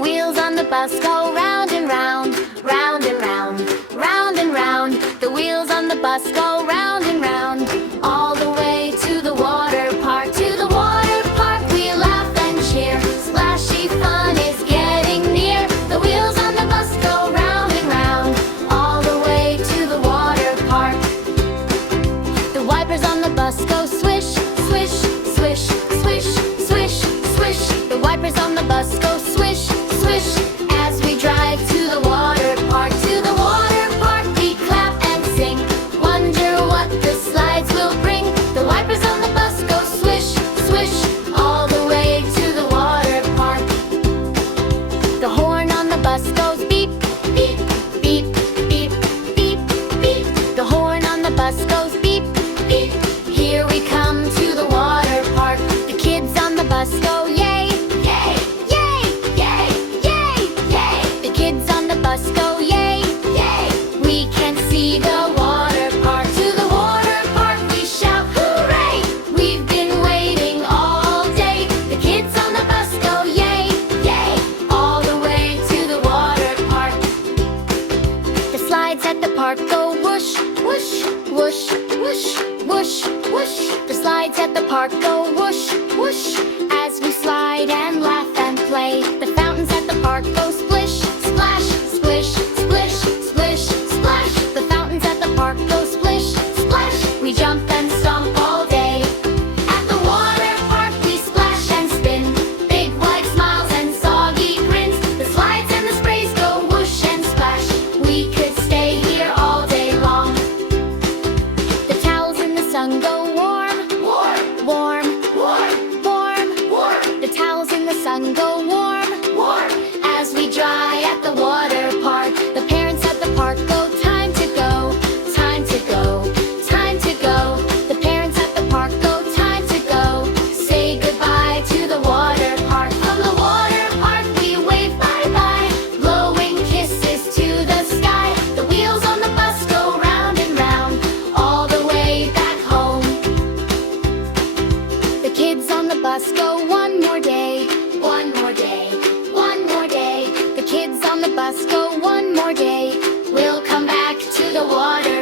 The wheels on the bus go round and round, round and round, round and round. The wheels on the bus go round and round, all the way to the water park. To the water park we laugh and cheer, splashy fun is getting near. The wheels on the bus go round and round, all the way to the water park. The wipers on the bus go swish, swish, swish, swish, swish, swish. The wipers on the bus go swish, swish, as we drive to the water park. To the water park we clap and sing, wonder what the slides will bring. The wipers on the bus go swish, swish, all the way to the water park. The horn on the bus goes beep, beep, beep, beep, beep, beep. The horn on the bus goes beep, beep. Here we come to the water park. The kids on the bus go yay, yay, yay, yay, yay, yay. The kids on the bus go yay, yay. We can see the water park. To the water park we shout hooray, we've been waiting all day. The kids on the bus go yay, yay, all the way to the water park. The slides at the park go whoosh, whoosh, whoosh, whoosh, whoosh, whoosh. The slides at the park go whoosh, whoosh, as we slide and laugh and play. The fountains at the park go splish, splash, splish, splish, splish, splash. The fountains at the park go splish, splash. We jump and stomp all day. At the water park we splash and spin, big wide smiles and soggy grins. The slides and the sprays go whoosh and splash. We could stay here all day long. The towels in the sun go warm, warm, warm, warm, warm, warm. The towels in the sun go warm, warm, as we dry at the water park. The parents at the park go time to go, time to go, time to go. The parents at the park go time to go, say goodbye to the water park. From the water park we wave bye-bye, blowing kisses to the sky. The wheels on the bus go round and round, all the way back home. The kids on the bus go one more day, one more day, one more day. The kids on the bus go one more day, we'll come back to the water